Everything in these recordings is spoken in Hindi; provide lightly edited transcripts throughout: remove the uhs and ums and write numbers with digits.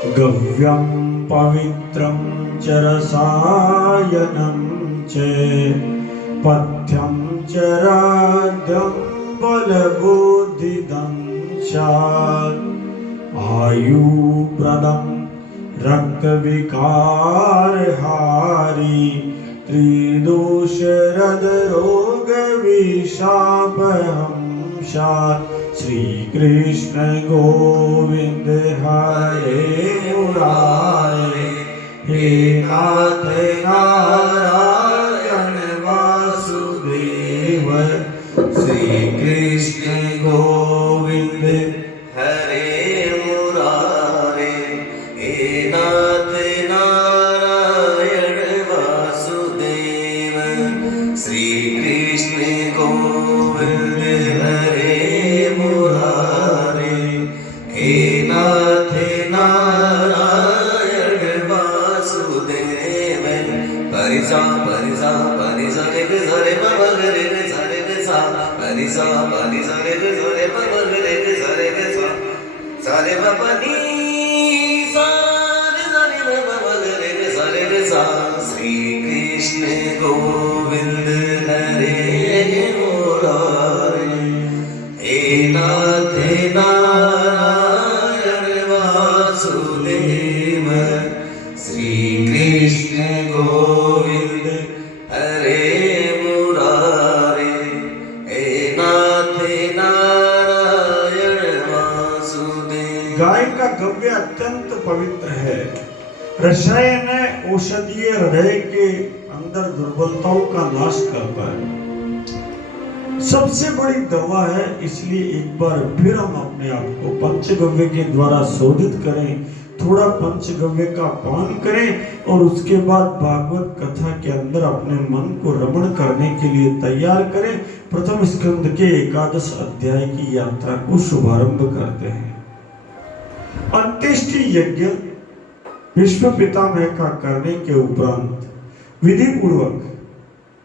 गव्यं पवित्रं च रसायनं च पथ्यं च राध्यं बलबुद्धिदं च आयुप्रदं रक्तविकारहारी त्रिदोषरदरोगविशापहंसात् श्री कृष्ण गोविंद हरे मुरारे। हे नाथ नारायण वासुदेव श्री कृष्ण गोविंद हरे मुरारे। हे नाथ नारायण वासुदेव श्री कृष्ण गोविंद हरे मुरारे। हे नाथ नारायण वासुदेव। परिसा परिसा परिसा रे ग रे म ग रे ग रे ग सा परिसा परिसा रे ग रे म ग रे ग रे ग सा सा रे म प नी सा रे म ग रे ग सा। श्री कृष्ण गोविंद हरे मुरारे। हे नाथ नारायण वासुदेव श्री कृष्ण गोविंद हरे मुरारे। हे नाथ नारायण वासुदेव। गाय का गव्य अत्यंत पवित्र है। रसायन औषधीय हृदय के अंदर दुर्बलताओं का नाश करता है, सबसे बड़ी दवा है। इसलिए एक बार फिर हम अपने आप को पंचगव्य के द्वारा शोधित करें, थोड़ा पंचगव्य का पान करें और उसके बाद भागवत कथा के अंदर अपने मन को रमण करने के लिए तैयार करें। प्रथम स्कंद के 11 अध्याय की यात्रा को शुभारंभ करते हैं। अंत्येष्टि यज्ञ विश्व पितामह का करने के उपरांत विधि पूर्वक,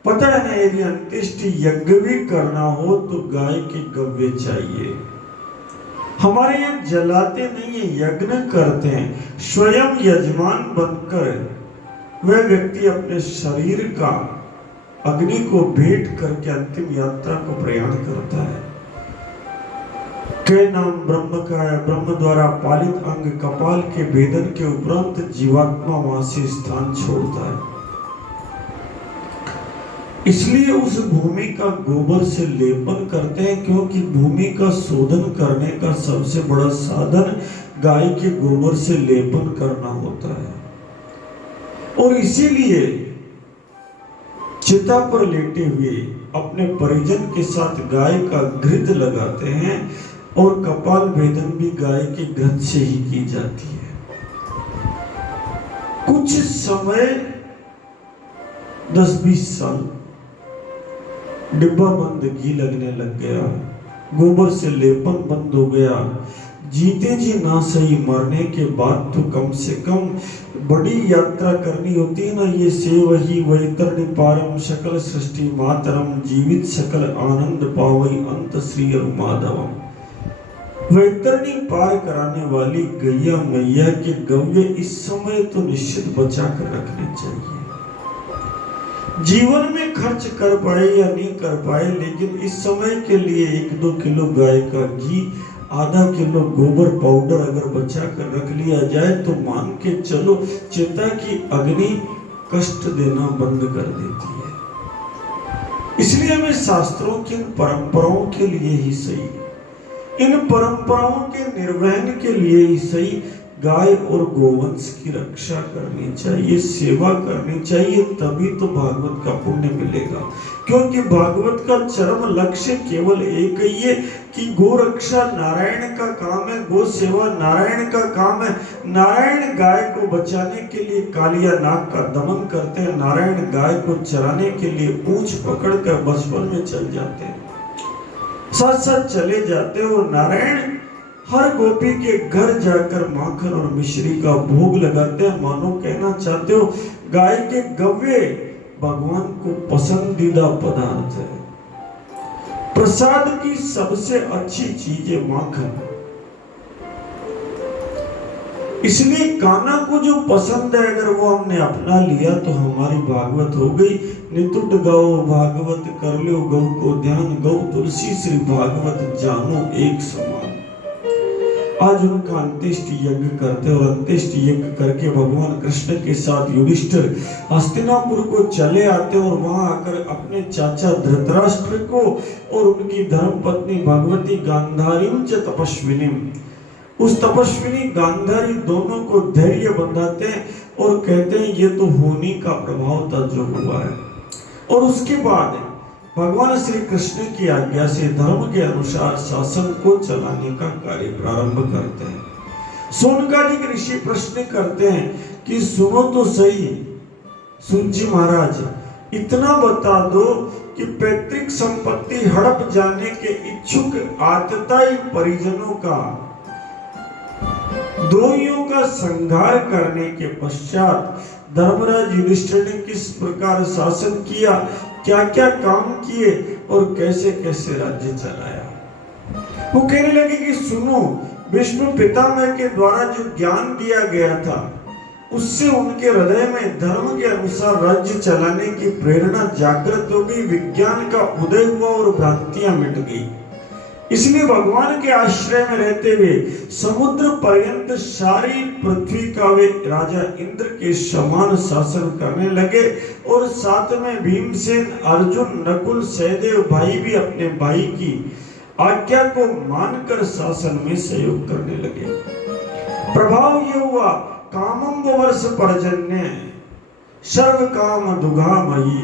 पता है ना, यदि अंत्येष्टि यज्ञ भी करना हो तो गाय के गव्य चाहिए। हमारे यहाँ जलाते नहीं है, यज्ञ करते हैं। स्वयं यजमान बनकर वह व्यक्ति अपने शरीर का अग्नि को भेंट करके अंतिम यात्रा को प्रयाण करता है। के नाम ब्रह्म का है। ब्रह्म द्वारा पालित अंग कपाल के भेदन के उपरांत जीवात्मा वहां से स्थान छोड़ता है। इसलिए उस भूमि का गोबर से लेपन करते हैं, क्योंकि भूमि का शोधन करने का सबसे बड़ा साधन गाय के गोबर से लेपन करना होता है। और इसीलिए चिता पर लेटे हुए अपने परिजन के साथ गाय का घृत लगाते हैं और कपाल भेदन भी गाय के घृत से ही की जाती है। कुछ समय 10-20 साल डिब्बा बंद घी लगने लग गया, गोबर से लेपन बंद हो गया। जीते जी ना सही, मरने के बाद तो कम से कम बड़ी यात्रा करनी होती है ना। ये सेवही वैतरणी पारम सकल सृष्टि मातरम जीवित सकल आनंद पावई अंत श्री माधवम। वैतरणी पार कराने वाली गैया मैया के गव्य इस समय तो निश्चित बचा कर रखने चाहिए। जीवन में खर्च कर पाए या नहीं कर पाए, लेकिन इस समय के लिए 1-2 किलो गाय का घी, आधा किलो गोबर पाउडर अगर बचा कर रख लिया जाए तो मान के चलो चिता की अग्नि कष्ट देना बंद कर देती है। इसलिए हमें शास्त्रों की इन परंपराओं के लिए ही सही, इन परंपराओं के निर्वहन के लिए ही सही गाय और गोवंश की रक्षा करनी चाहिए, सेवा करनी चाहिए, तभी तो भागवत का पुण्य मिलेगा। क्योंकि भागवत का चरम लक्ष्य केवल एक ही है कि गो रक्षा नारायण का काम है, गो सेवा नारायण का काम है। नारायण गाय को बचाने के लिए कालिया नाग का दमन करते हैं, नारायण गाय को चराने के लिए पूंछ पकड़कर बचपन में चल जाते हैं, साथ साथ चले जाते हैं। और नारायण हर गोपी के घर जाकर माखन और मिश्री का भोग लगाते हैं। मानो कहना चाहते हो गाय के गव्य भगवान को पसंदीदा पदार्थ है। प्रसाद की सबसे अच्छी चीज है माखन। इसलिए कान्हा को जो पसंद है अगर वो हमने अपना लिया तो हमारी भागवत हो गई। नितुट गौ भागवत कर लो गौ को ध्यान, गौ तुलसी श्री भागवत जानो एक समान। आज उनका अंत्येष्टि यज्ञ करते और अंत्येष्टि यज्ञ करके भगवान कृष्ण के साथ युधिष्ठिर हस्तिनापुर को चले आते और वहां आकर अपने चाचा धृतराष्ट्र को और उनकी धर्मपत्नी भगवती गांधारी च तपस्विनी, उस तपस्विनी गांधारी दोनों को धैर्य बंधाते हैं और कहते हैं ये तो होनी का प्रभाव था जो हुआ है। और उसके बाद भगवान श्री कृष्ण की आज्ञा से धर्म के अनुसार शासन को चलाने का कार्य प्रारंभ करते हैं। सोनकादिक ऋषि प्रश्न करते हैं कि सुनो तो सही सुन जी महाराज, इतना बता दो कि पैतृक संपत्ति हड़प जाने के इच्छुक आतताई परिजनों का, द्रोहियों का संहार करने के पश्चात धर्मराज युधिष्ठिर ने किस प्रकार शासन किया, क्या क्या काम किए और कैसे कैसे राज्य चलाया। वो कहने लगे कि सुनो, विष्णु पितामह के द्वारा जो ज्ञान दिया गया था उससे उनके हृदय में धर्म के अनुसार राज्य चलाने की प्रेरणा जागृत हो गई, विज्ञान का उदय हुआ और भ्रांतियां मिट गई। इसलिए भगवान के आश्रय में रहते हुए समुद्र पर्यंत सारी पृथ्वी का वे राजा इंद्र के समान शासन करने लगे और साथ में भीमसेन, अर्जुन, नकुल, सहदेव भाई भी अपने भाई की आज्ञा को मानकर शासन में सहयोग करने लगे। प्रभाव ये हुआ, कामम वर्ष पर्जन्य सर्व काम दुघामयी।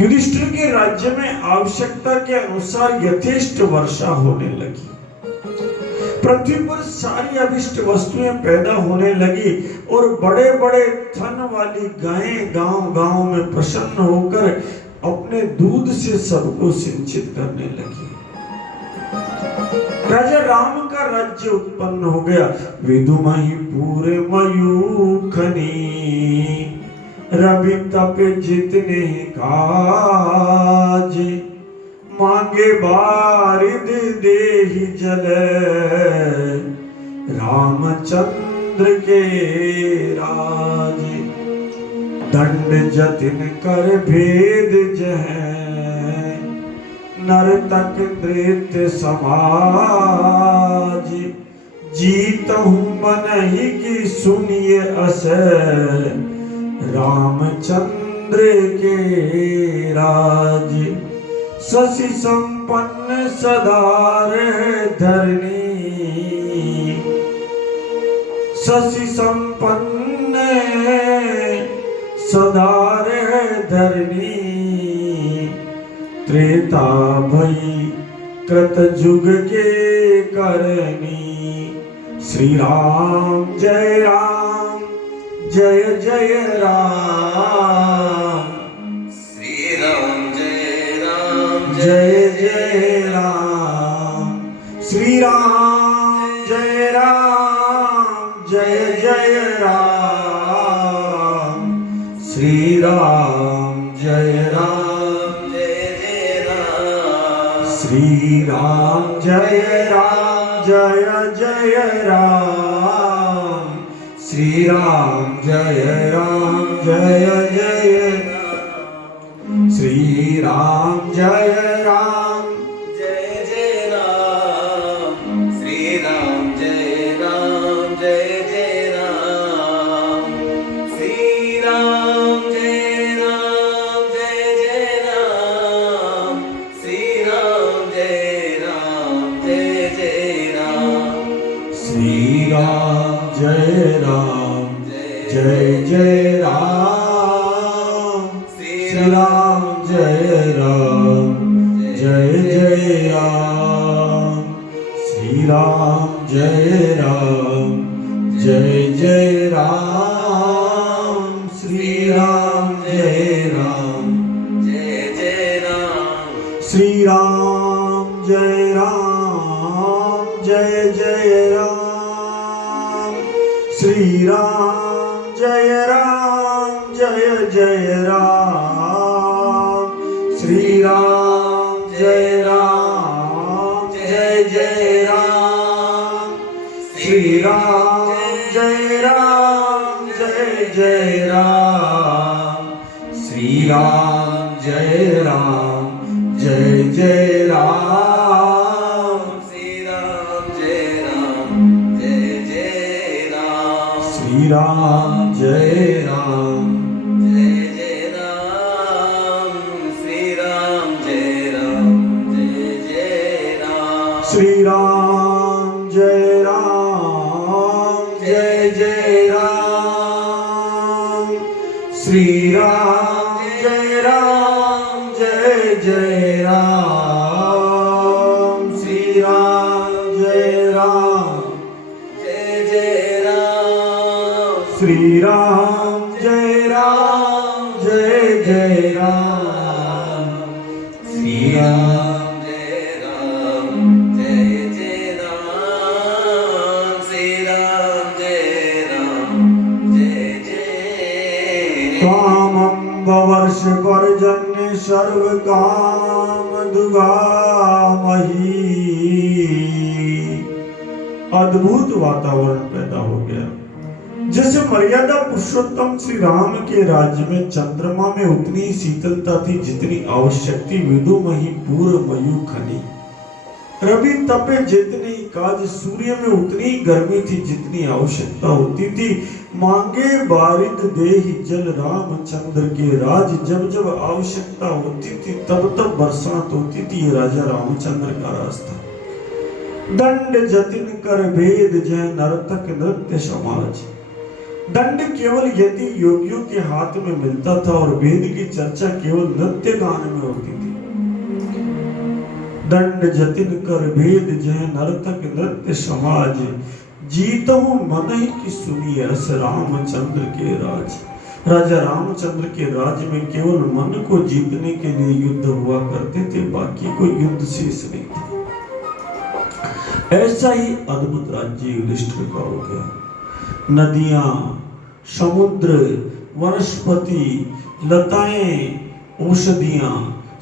युधिष्ठिर के राज्य में आवश्यकता के अनुसार यथेष्ट वर्षा होने लगी, पृथ्वी पर सारी अभिष्ट वस्तुएं पैदा होने लगी और बड़े बड़े थन वाली गायें गांव गांव में प्रसन्न होकर अपने दूध से सबको सिंचित करने लगी। राजा राम का राज्य उत्पन्न हो गया। विदुमहि पूरे मयूखनी रवि तप जितने काज, मांगे बारिद देहि जल रामचंद्र के राज। दंड जतिन कर भेद जह नर्तक नृत्य समाज। जीतहु मनहि की सुनिए अस रामचंद्र के राज। शशि संपन्न सदार धरणी, शशि संपन्न सदार धरणी। त्रेता भई कृत जुग के करनी। श्री राम जय राम जय जय राम। श्री राम जय राम जय जय राम। श्री राम जय राम जय जय राम। श्री राम जय राम जय जय राम। श्री राम जय राम जय जय राम। श्री राम जय राम जय जय राम। श्री राम जय राम जय जय राम। श्री राम जय राम जय जय राम। श्री राम जय राम जय जय राम। श्री राम जय राम जय जय राम। श्री राम जय राम जय जय राम। श्री राम जय राम जय जय राम। श्री राम जय राम जय जय राम। श्री राम जय राम जय जय राम। श्री राम जय राम जय जय राम। श्री राम जय राम जय जय राम। श्री राम जय राम जय जय राम। श्री श्री राम जय राम जय जय राम, श्री राम जय राम जय जय राम, श्री राम जय राम जय जय राम, श्री राम जय राम जय जय राम, श्री राम जय राम जय जय राम, श्री राम जय राम जय जय राम, श्री राम जय राम जय जय राम, श्री राम जय राम जय जय राम, श्री राम जय राम जय जय राम, श्री राम जय राम जय जय राम, श्री राम जय राम जय जय कामं वर्ष पर्जन्य सर्व काम दुगामही। अद्भुत वातावरण पैदा हो गया। जैसे मर्यादा पुरुषोत्तम श्री राम के राज्य में चंद्रमा में उतनी ही शीतलता थी जितनी आवश्यक थी विदुमही पूर्व मयू खनी। रवि तपे जितनी काज सूर्य में उतनी गर्मी थी जितनी आवश्यकता होती थी। मांगे बारिद देहि जल रामचंद्र के राज, जब जब आवश्यकता होती थी तब तब बरसात होती थी। ये राजा रामचंद्र का रास्ता। दंड जतिन कर भेद जय नर्तक नृत्य समाज। दंड केवल यदि योगियों के हाथ में मिलता था और वेद की चर्चा केवल नृत्य गान में होती थी। दंड जतिन कर भेद जय नर्तक नृत्य समाज, जीतो मन ही की सुनिए अस रामचंद्र के राज। राजा रामचंद्र के राज्य में केवल मन को जीतने के लिए युद्ध हुआ करते थे, बाकी कोई युद्ध शेष नहीं था। ऐसा ही अद्भुत राज्य युधिष्ठिर का हो गया। नदियां, समुद्र, वनस्पति, लताएं, औषधियां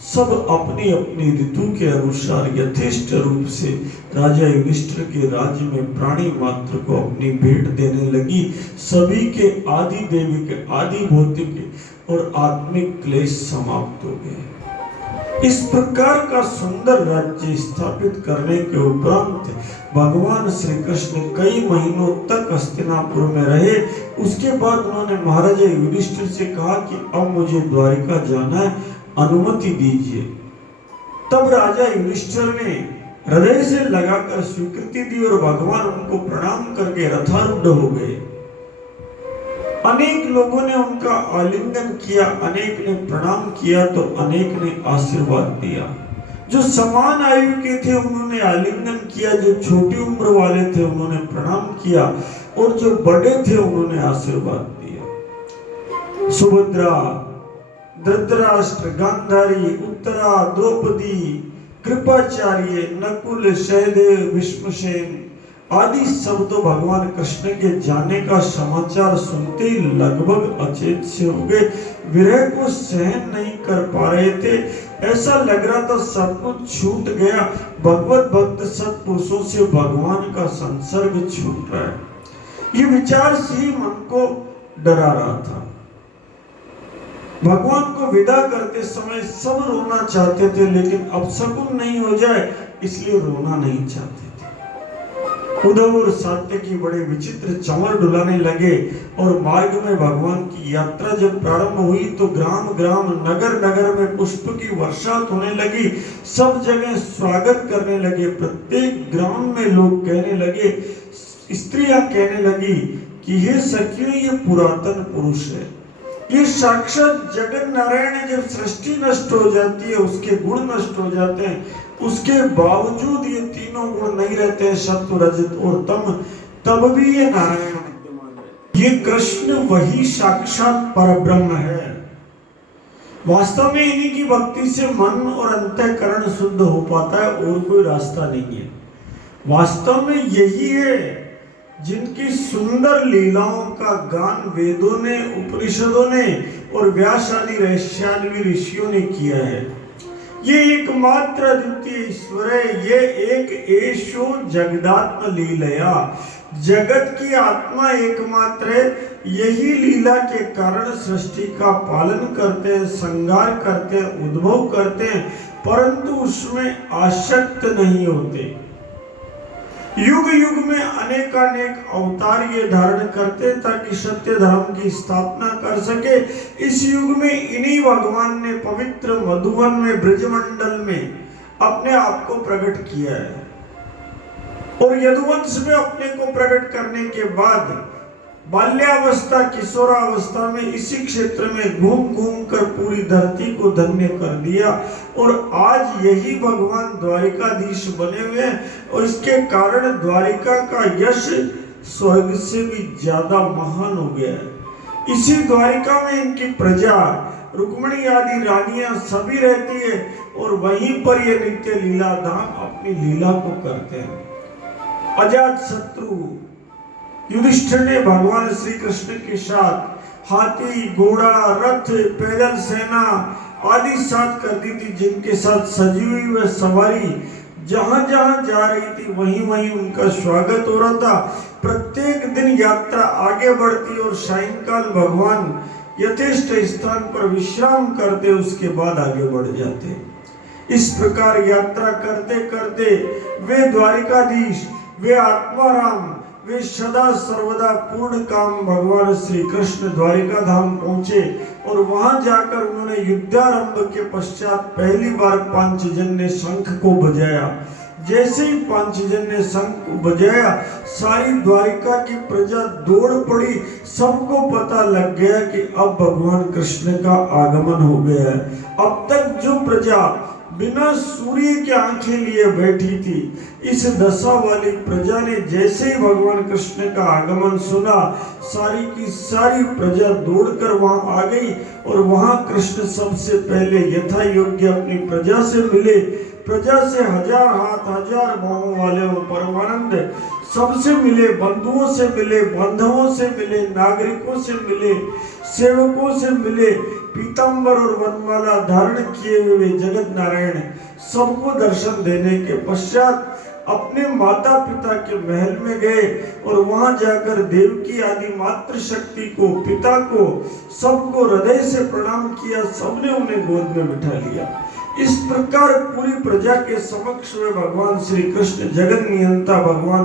सब अपनी अपनी ऋतु के अनुसार यथेष्ट रूप से राजा युधिष्ठिर के राज्य में प्राणी मात्र को अपनी भेंट देने लगी। सभी के आदि दैविक, आदि भौतिक और आत्मिक क्लेश समाप्त हो गए। इस प्रकार का सुंदर राज्य स्थापित करने के उपरांत भगवान श्री कृष्ण कई महीनों तक हस्तिनापुर में रहे। उसके बाद उन्होंने महाराजा युधिष्ठिर से कहा कि अब मुझे द्वारिका जाना है, अनुमति दीजिए। तब राजा युधिष्ठिर ने हृदय से लगाकर स्वीकृति दी और भगवान उनको प्रणाम करके रथारूढ़ हो गए। अनेक लोगों ने उनका आलिंगन किया, अनेक ने प्रणाम किया तो अनेक ने आशीर्वाद दिया। जो समान आयु के थे उन्होंने आलिंगन किया, जो छोटी उम्र वाले थे उन्होंने प्रणाम किया और जो बड़े थे उन्होंने आशीर्वाद दिया। सुभद्रा, धृतराष्ट्र, गांधारी, उत्तरा, द्रौपदी, कृपाचार्य, नकुल, सहदेव, भीष्मसेन आदि सब तो भगवान कृष्ण के जाने का समाचार सुनते ही लगभग अचेत से हो गए। विरह को सहन नहीं कर पा रहे थे। ऐसा लग रहा था सब कुछ छूट गया। भगवत भक्त सत्पुरुषों से भगवान का संसर्ग छूट रहा है। ये विचार से ही मन को डरा रहा था। भगवान को विदा करते समय सब रोना चाहते थे, लेकिन अपशकुन नहीं हो जाए इसलिए रोना नहीं चाहते थे। उद्धव और सात्यकी बड़े विचित्र चंवर डुलाने लगे और मार्ग में भगवान की यात्रा जब प्रारंभ हुई तो ग्राम ग्राम, नगर नगर में पुष्प की वर्षा होने लगी। सब जगह स्वागत करने लगे। प्रत्येक ग्राम में लोग कहने लगे, स्त्रियां कहने लगी कि हे सखियों, ये पुरातन पुरुष है, ये साक्षात जगन नारायण है। जब सृष्टि नष्ट हो जाती है, उसके गुण नष्ट हो जाते हैं, उसके बावजूद ये तीनों गुण नहीं रहते हैं, सत्व, रजत और तम, तब भी ये नारायण विद्यमान है। ये कृष्ण वही साक्षात परब्रह्म है। वास्तव में इन्हीं की भक्ति से मन और अंतःकरण शुद्ध हो पाता है, और कोई रास्ता नहीं है। वास्तव में यही है जिनकी सुंदर लीलाओं का गान वेदों ने, उपनिषदों ने और व्यास आदि रहस्यादि ऋषियों ने किया है। ये एकमात्र अद्वितीय ईश्वर है। ये एक एशो जगदात्म लीलया, जगत की आत्मा एकमात्र है, यही लीला के कारण सृष्टि का पालन करते हैं, संहार करते हैं, उद्भव करते हैं, परंतु उसमें आसक्त नहीं होते। युग युग में अनेकानेक अवतार ये धारण करते हैं ताकि सत्य धर्म की स्थापना कर सके। इस युग में इन्हीं भगवान ने पवित्र मधुवन में ब्रजमंडल में अपने आप को प्रकट किया है, और यदुवंश में अपने को प्रकट करने के बाद बाल्यावस्था किशोरावस्था में इसी क्षेत्र में घूम घूम कर पूरी धरती को धन्य कर दिया, और आज यही भगवान द्वारिकाधीश बने हुए हैं, और इसके कारण द्वारिका का यश स्वर्ग से भी ज्यादा महान हो गया है। इसी द्वारिका में इनकी प्रजा रुक्मिणी आदि रानियां सभी रहती है, और वहीं पर ये नित्य लीला धाम अपनी लीला को करते हैं। अजात शत्रु युधिष्ठिर ने भगवान श्री कृष्ण के साथ हाथी, घोड़ा, रथ, पैदल सेना आदि साथ कर दी थी, जिनके साथ सजी हुई वह सवारी जहां जहां जा रही थी वहीं वहीं उनका स्वागत हो रहा था। प्रत्येक दिन यात्रा आगे बढ़ती और सायंकाल भगवान यथेष्ट स्थान पर विश्राम करते, उसके बाद आगे बढ़ जाते। इस प्रकार यात्रा करते करते वे द्वारिकाधीश, वे आत्माराम, वे सदा सर्वदा पूर्ण काम भगवान श्री कृष्ण द्वारिका धाम पहुंचे, और वहां जाकर उन्होंने युद्धारंभ के पश्चात पहली बार पांचजन्य शंख को बजाया। जैसे ही पांचजन्य शंख को बजाया, सारी द्वारिका की प्रजा दौड़ पड़ी। सबको पता लग गया कि अब भगवान कृष्ण का आगमन हो गया है। अब तक जो प्रजा बिना सूर्य के आंखें लिए बैठी थी, इस दशा वाली प्रजा ने जैसे ही भगवान कृष्ण का आगमन सुना, सारी की सारी प्रजा दौड़कर वहां आ गई, और वहां कृष्ण सबसे पहले यथा योग्य अपनी प्रजा से मिले। प्रजा से हजार हाथ हजार बाहों वाले वो परमानंद सबसे मिले, बंधुओं से मिले, बांधवों से मिले, नागरिकों से मिले, सेवकों से मिले, पीतांबर और वनमाला धारण किए हुए जगत नारायण सबको दर्शन देने के पश्चात अपने माता पिता के महल में गए, और वहां जाकर देवकी आदि मातृशक्ति को, पिता को, सबको हृदय से प्रणाम किया। सबने उन्हें गोद में बिठा लिया। इस प्रकार पूरी प्रजा के समक्ष में भगवान श्री कृष्ण जगत नियंता भगवान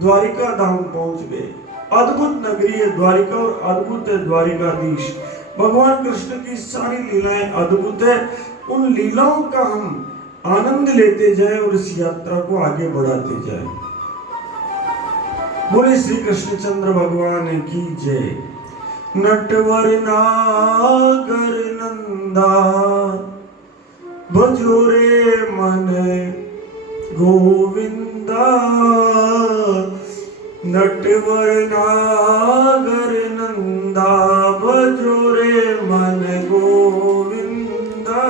द्वारिका धाम पहुंच गए। अद्भुत नगरी है द्वारिका, और अद्भुत है द्वारिकाधीश। भगवान कृष्ण की सारी लीलाएं अद्भुत है। उन लीलाओं का हम आनंद लेते जाएं और इस यात्रा को आगे बढ़ाते जाएं। बोले श्री कृष्णचंद्र भगवान की जय। नटवर नागर नंदा भजो रे मन गोविंदा, नटवर नागर नंदा भजो रे मन गोविंदा,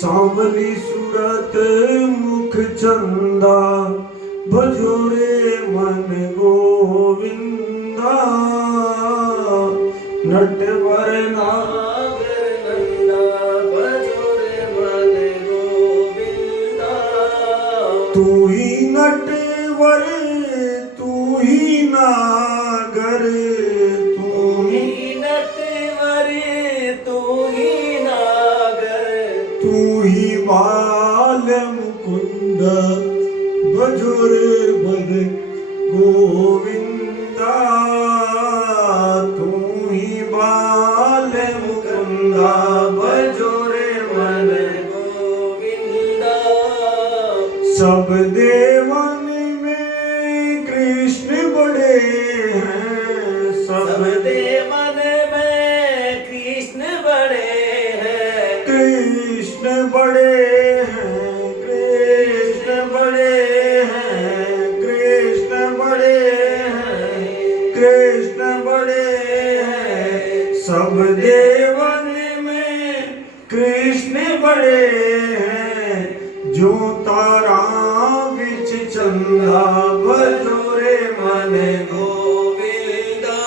सांवली सूरत मुख चंदा भजो रे मन गोविंदा, नटवर नागर नंदा भजो रे मन गोविंदा। तू ही नटवर तू ही नागर, तू ही नटवर तू ही नागर, तू ही बाल मुकुंद भजो रे मन गोविंदा, तू ही बाल मुकुंदा भजो रे मन गोविंदा। सब देवन में कृष्ण बड़े हैं, सब देवन में कृष्ण बड़े हैं, कृष्ण बड़े हैं, कृष्ण बड़े हैं, कृष्ण बड़े हैं, कृष्ण बड़े हैं। सब देवन में कृष्ण बड़े हैं, जो तारा बिच चंदा भजो रे मन गोविंदा,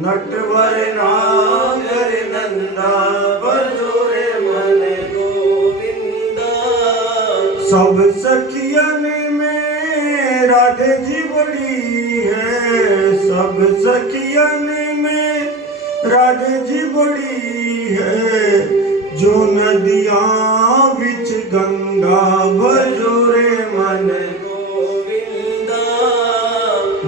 नटवर नागर नंदा भजो रे मन गोविंदा। सब सखियन में राधे जी बड़ी है सब सखियन में, राधे जी बड़ी है जो नदियां बिच गंगा भजोरे मन गोविंदा,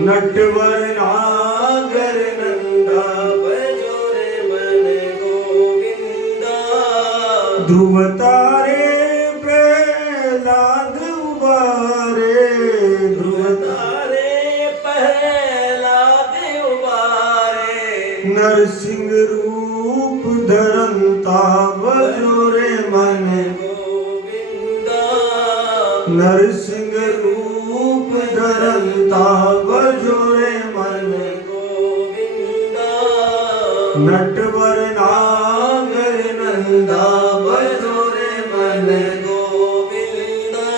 नटवर नागर नंदा भजोरे मन गोविंदा, ध्रुव तारे प्रहलाद उबारे, ध्रुव तारे प्रहलाद उबारे, नरसिंह रूप धरंता भजोरे मन गोविंदा, नरसिंह रूप धरंता भजोरे मन गोविंदा, नटवर नागर नंदा भजोरे मन गोविंदा,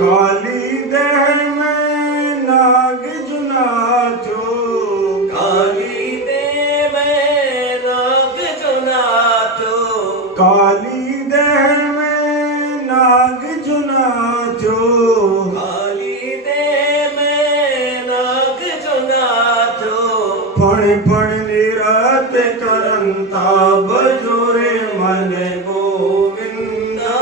काली देह में नाग जुनाथो, काली देह में नाग जुनाथो, काली देह में नाग जुनाथो, काली देह में नाग जुनाथो, फण फण निरात करंता भजोरे मन गोविंदा,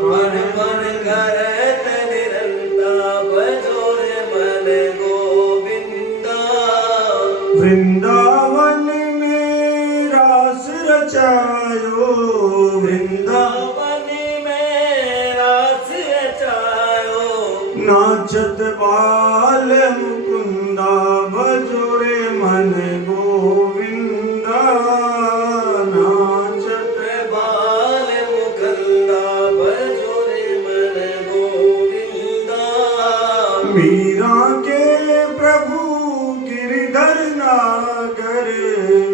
फण फण करत निरंता भजोरे मन गोविंदा, वृंदावन में रास रचायो, वृंदावन में रास रचायो, नाचत बाल मुकुंदा भजोरे मन गोविंदा, नाचत बाल मुकुंदा भजोरे मन गोविंदा, मीरा के प्रभु गिरधर नागर,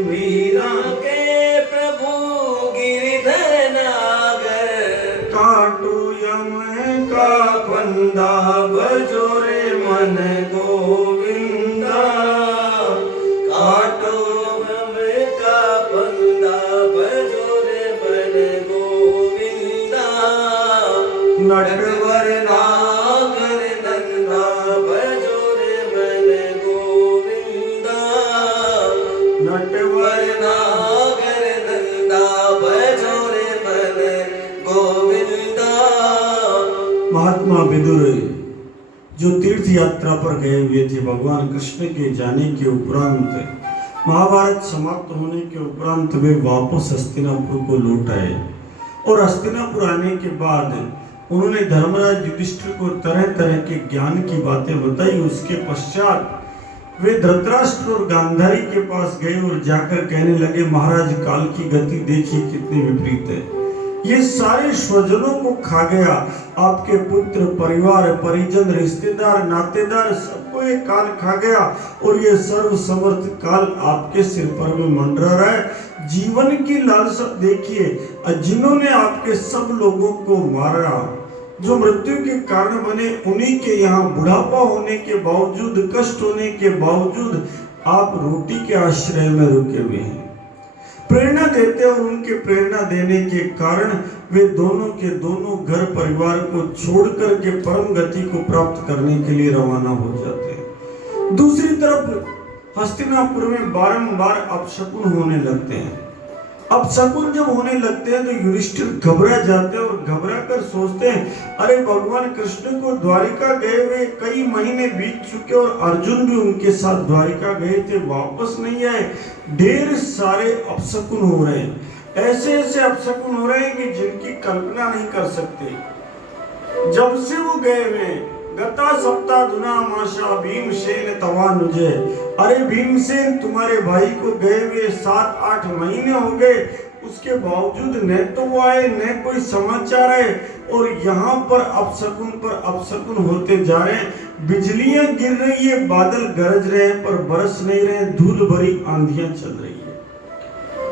मीरा के प्रभु गिरधर नागर, काटो यम का फंदा भजोरे मन गोविंदा, काटो यम का फंदा भजोरे मन गोविंदा, नटवर नागर नंदा भजोरे मन गोविंदा, नटवर नागर नंदा भजोरे मन गोविंदा। महात्मा विदुर जो तीर्थ यात्रा पर गए हुए थे, भगवान कृष्ण के जाने के उपरांत, महाभारत समाप्त होने के उपरांत वे वापस हस्तिनापुर को लौट आए और हस्तिनापुर आने के बाद उन्होंने धर्मराज युधिष्ठिर को तरह तरह के ज्ञान की बातें बताई। उसके पश्चात वे धृतराष्ट्र और गांधारी के पास गए और जाकर कहने लगे, महाराज काल की गति देखिए कितनी विपरीत है, ये सारे स्वजनों को खा गया, आपके पुत्र परिवार परिजन रिश्तेदार नातेदार सबको ये काल खा गया और ये सर्व समर्थ काल आपके सिर पर में मंडरा रहा है। जीवन की लालसा देखिए, जिन्होंने आपके सब लोगों को मारा, जो मृत्यु के कारण बने, उन्हीं के यहाँ बुढ़ापा होने के बावजूद, कष्ट होने के बावजूद आप रोटी के आश्रय में रुके हुए हैं। प्रेरणा देते और उनके प्रेरणा देने के कारण वे दोनों के दोनों घर परिवार को छोड़कर के परम गति को प्राप्त करने के लिए रवाना हो जाते हैं। दूसरी तरफ हस्तिनापुर में बारंबार अपशकुन होने लगते हैं। अपशकुन जब होने लगते हैं तो युधिष्ठिर घबरा जाते हैं और घबरा कर सोचते हैं, अरे भगवान कृष्ण को द्वारिका गए हुए कई महीने बीत चुके और अर्जुन भी उनके साथ द्वारिका गए थे, वापस नहीं आए। ढेर सारे अपशकुन हो रहे हैं, ऐसे ऐसे अपशकुन हो रहे हैं कि जिनकी कल्पना नहीं कर सकते। जब से वो गए हुए गता सप्ताह दुना माशा भीमसेन तवानुजे, अरे भीमसेन तुम्हारे भाई को गए हुए 7-8 महीने हो गए, उसके बावजूद न तो वो आए न कोई समाचार है और यहाँ पर अपशकुन होते जा रहे हैं। बिजलियां गिर रही है, बादल गरज रहे हैं पर बरस नहीं रहे, धूल भरी आंधियां चल रही है।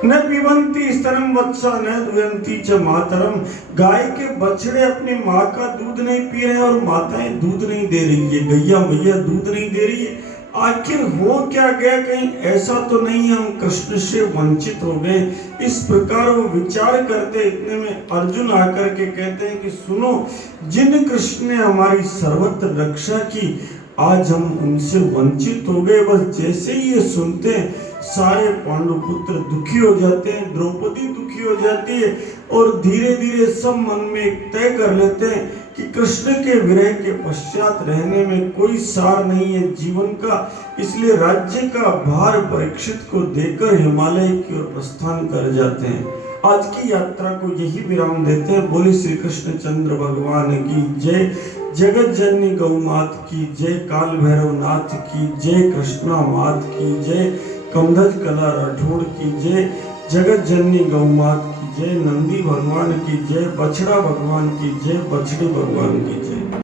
न पिबंती स्तनम वत्सा न दुयंती च मातरम, गाय के बछड़े अपनी माँ का दूध नहीं पी रहे हैं और माताएं दूध नहीं दे रही है, गैया मैया दूध नहीं दे रही है। आखिर हो क्या गया, कहीं ऐसा तो नहीं हम कृष्ण से वंचित हो गए। इस प्रकार वो विचार करते, इतने में अर्जुन आकर के कहते हैं कि सुनो, जिन कृष्ण ने हमारी सर्वत्र रक्षा की, आज हम उनसे वंचित हो गए। बस जैसे ही ये सुनते हैं सारे पांडु पुत्र दुखी हो जाते हैं, द्रौपदी दुखी हो जाती है और धीरे धीरे सब मन में एक तय कर लेते हैं कि कृष्ण के विरह के पश्चात रहने में कोई सार नहीं है जीवन का। इसलिए राज्य का भार परीक्षित को देकर हिमालय की ओर प्रस्थान कर जाते हैं। आज की यात्रा को यही विराम देते हैं। बोले श्री कृष्ण चंद्र भगवान की जय, जगत जननी गौ मात की जय, काल भैरव नाथ की जय, कृष्णा मात की जय, कमधज कला राठौड़ की जय, जगत जननी गौ मात की जय, नंदी भगवान की जय, बछड़ा भगवान की जय, बछड़ी भगवान की जय।